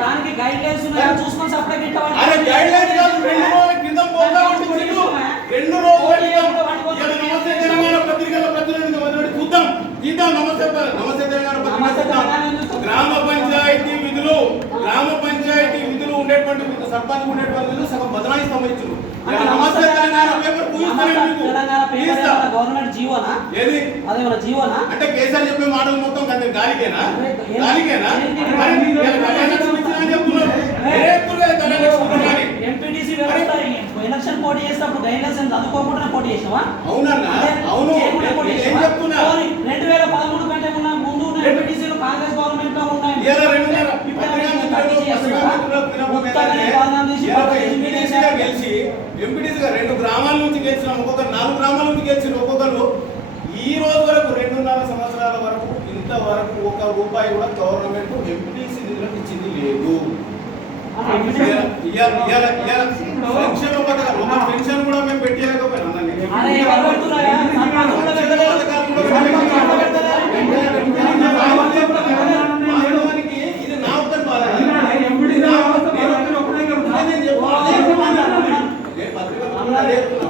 దానికి guide lines ఉన్నాయి చూసుకొని సప్లై పెట్టాలి. అరే గైడ్ లైన్స్ కాదు, 2 రోజుల క్రితం పోతా ఉంటుంది. 2 రోజుల క్రితం నమస్తే తెలంగాణ పత్రికలో ప్రతినిధిగా మొదలు చూద్దాం. నమస్తే తెలంగాణ పత్రిక గ్రామ పంచాయతీ విధులు ఉండేటువంటి సర్పంచ్ ఉండేటువంటి విధులు సగం బదనాయి సంబంధించారు. నమస్తే తెలంగాణ పేపర్ గవర్నమెంట్ జీవోనా ఏది అదేమన్నా జీవోనా అంటే కేసీఆర్ చెప్పే మాటలు మొత్తం గాలికేనా ఎంపీటీసీ వ్యవస్థ ఎలక్షన్ పోటీ చేసినప్పుడు గైడ్లైన్స్ అందుకోకుండా పోటీ చేసావా? అవునన్నా, అవును. 2013 కంటే ముందు ఉన్న ఎంపీటీసీలు కాంగ్రెస్ గవర్నమెంట్ లో ఉన్నాయి. ఎంపీటీసీగా 2 గ్రామాల నుంచి గెలిచిన ఒక్కొక్కరు 4 గ్రామాల నుంచి గెలిచిన ఒక్కొక్కరు ఈ రోజు వరకు 2.5 సంవత్సరాల వరకు ఇంతవరకు 1 రూపాయి కూడా గవర్నమెంట్ ఎంపీటీసీ నిధులకు ఇచ్చింది లేదు. సంక్షేమ పథకాలు